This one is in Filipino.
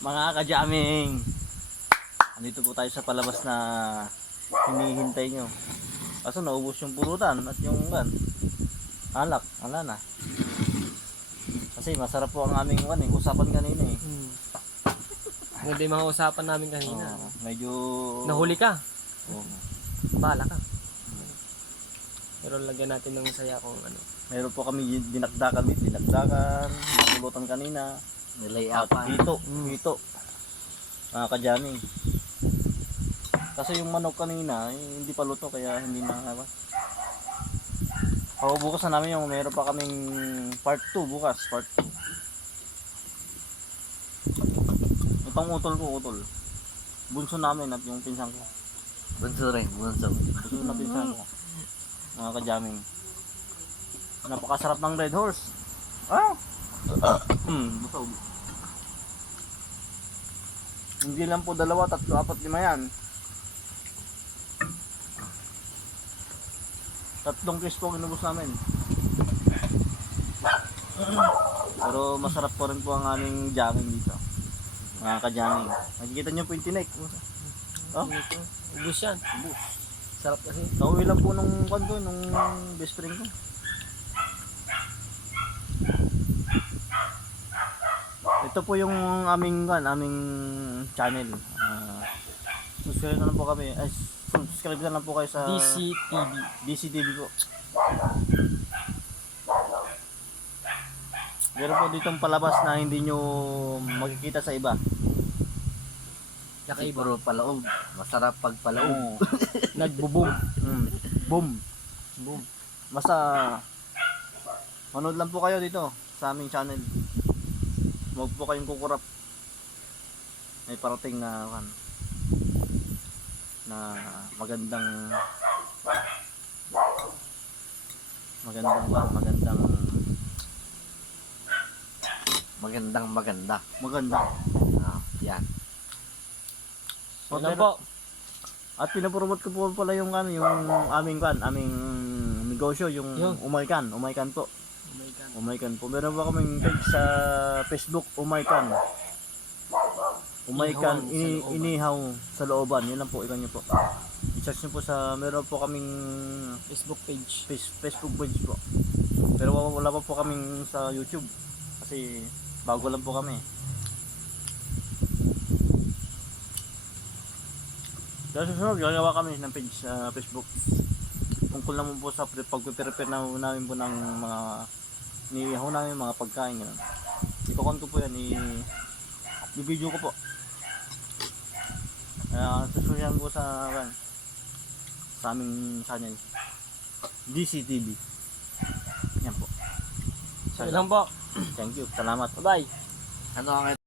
Mga kajaming, andito po tayo sa palabas na hinihintay nyo. Kaso naubos yung pulutan at yung alak, wala na. Kasi masarap po ang aming usapan kanina eh. Maganda yung mga usapan namin kanina. Medyo Nahuli ka. Oo. Bahala ka. Pero lagyan natin ng saya kung ano. Meron po kami dinakdakan, pulutan kanina. Nilayapan. Hito. Mga kajaming. Kasi yung manok kanina, hindi pa luto kaya hindi na bukas na namin yung meron pa kaming part 2 bukas, part 2. Itong utol. Bunso namin at yung pinsang ko. Bunso rin, bunso. Bunso na pinsang ko. Mga kajaming. Napakasarap ng Red Horse. Busog. Hindi lang po 2, 3, 4, 5 yan. 3 case po inubos namin. Pero masarap po rin po ang aming jamming dito. Mga ka-jamming. Nakikita nyo po yung tinik. Ubus yan. Ubus. Sarap kasi. Nauwi lang po nung best friend ko. Ito po yung aming channel. Subscribe na lang po kami. Subscribe na lang po kayo sa DCTV po. Meron po ditong palabas na hindi nyo makikita sa iba. Kasi puro palaog. Masarap pag palaog. Nagbubum. Boom. Basta manood lang po kayo dito sa aming channel. Huwag po kayong kukurap. May parating na magandang maganda. Yan. So, Yan lang po. at pinapromote ko po pala yung aming negosyo, yung Umaykan po. Umaykan po. Meron ba kaming page sa Facebook, Umaykan. Umaykan, inihaw sa looban. Yun lang po, ikan nyo po. I-search nyo po meron po kaming Facebook page. Facebook page po. Pero wala pa po kaming sa YouTube. Kasi bago lang po kami. Dahil susunod, gagawa kami ng page sa Facebook. Tungkol naman po sa pag-prepare namin po ng mga inihaw namin mga pagkain. Ipakon ko po yan, i-video ko po. Susunod po sa aming channel DCTV. Yan po. Yan lang po. Thank you. Salamat. Bye-bye. Ano ang